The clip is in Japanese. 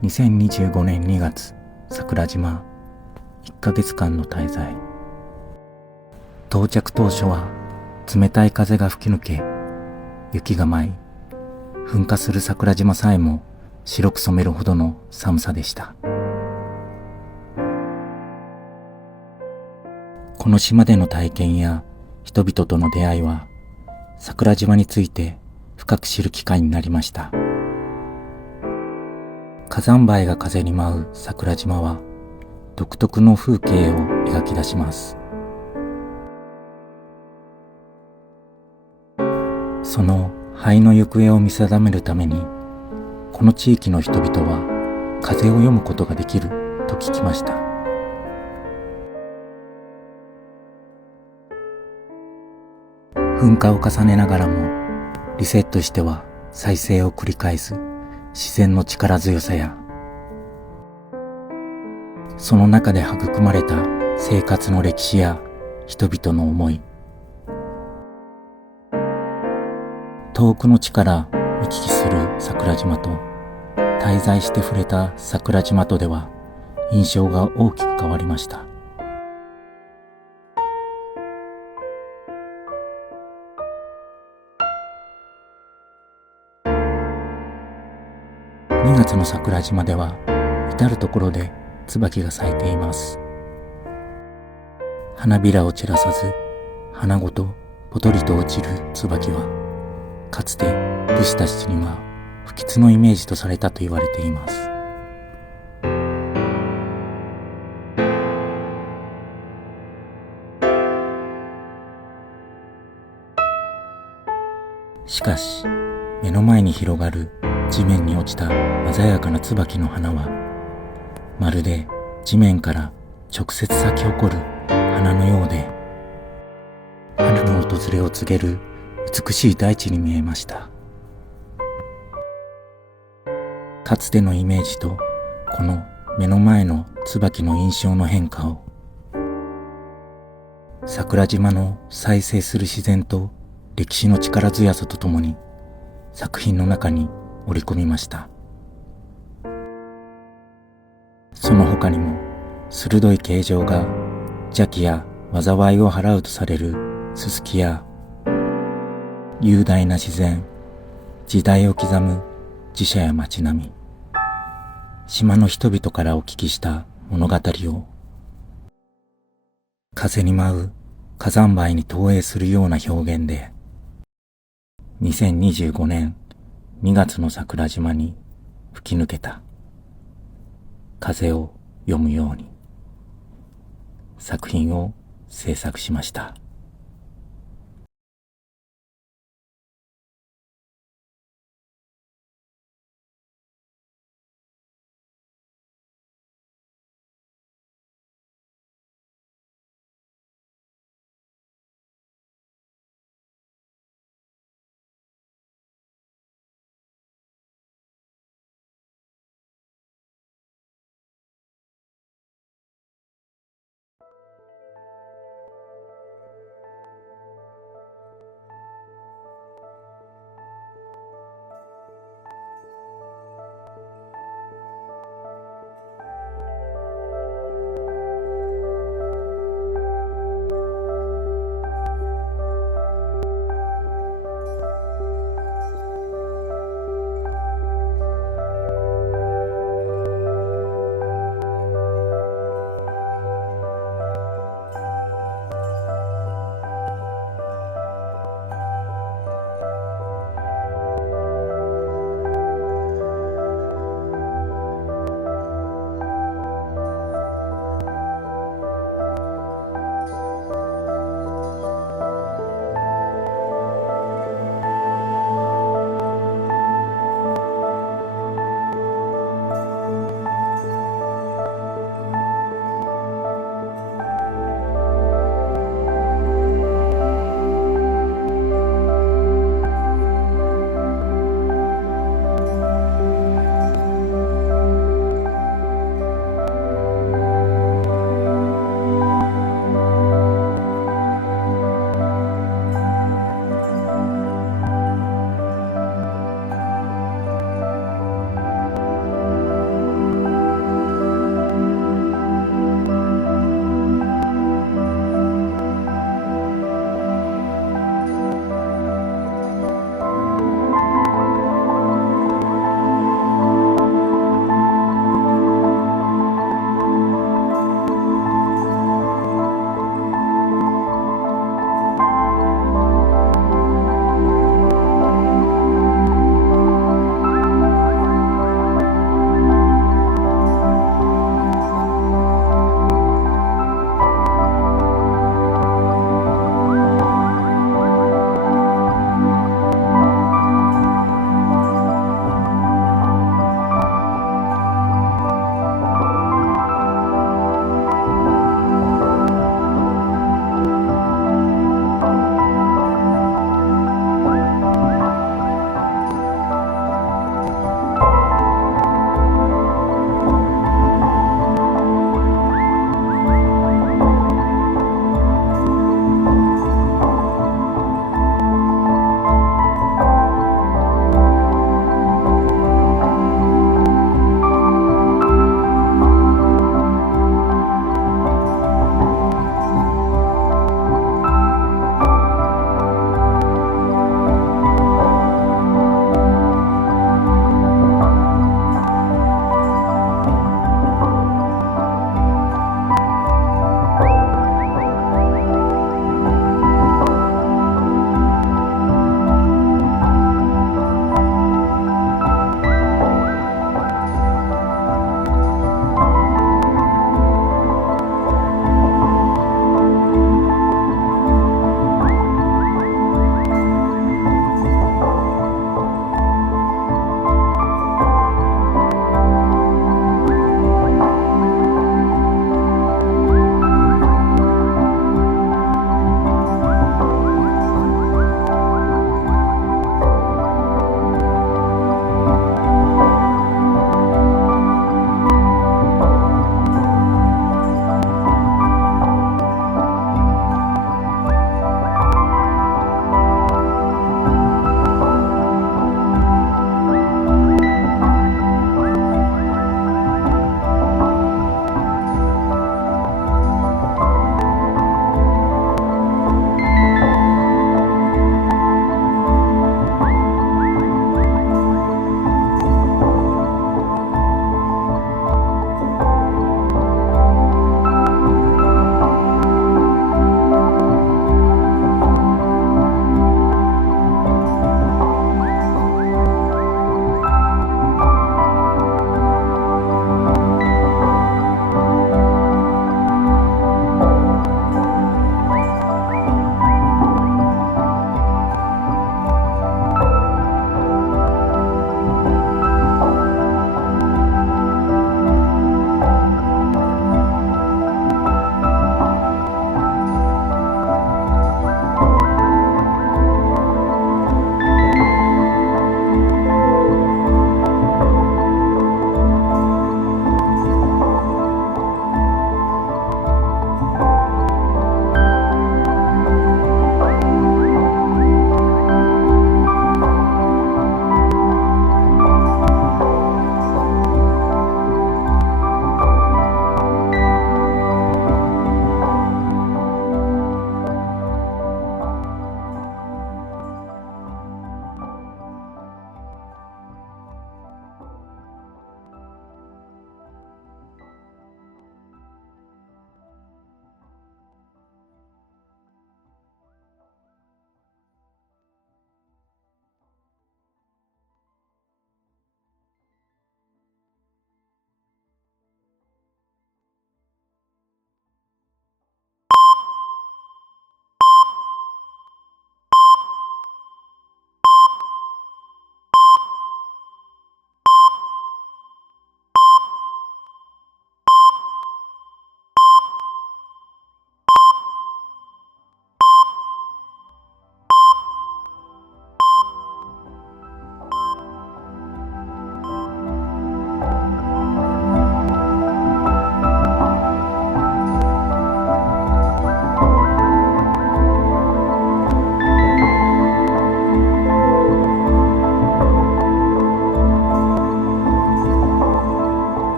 2025年2月、桜島1ヶ月間の滞在。到着当初は冷たい風が吹き抜け、雪が舞い、噴火する桜島さえも白く染めるほどの寒さでした。この島での体験や人々との出会いは、桜島について深く知る機会になりました。火山灰が風に舞う桜島は独特の風景を描き出します。その灰の行方を見定めるために、この地域の人々は風を読むことができると聞きました。噴火を重ねながらもリセットしては再生を繰り返す自然の力強さや、その中で育まれた生活の歴史や人々の思い、遠くの地から見聞きする桜島と滞在して触れた桜島とでは印象が大きく変わりました。2月の桜島では至るところで椿が咲いています。花びらを散らさず花ごとぽとりと落ちる椿は、かつて武士たちには不吉のイメージとされたと言われています。しかし目の前に広がる地面に落ちた鮮やかな椿の花は、まるで地面から直接咲き誇る花のようで、春の訪れを告げる美しい大地に見えました。かつてのイメージとこの目の前の椿の印象の変化を、桜島の再生する自然と歴史の力強さとともに作品の中に織り込みました。その他にも鋭い形状が邪気や災いを払うとされるススキや、雄大な自然、時代を刻む寺社や街並み、島の人々からお聞きした物語を風に舞う火山灰に投影するような表現で、2025年2月の桜島に吹き抜けた風を読むように作品を制作しました。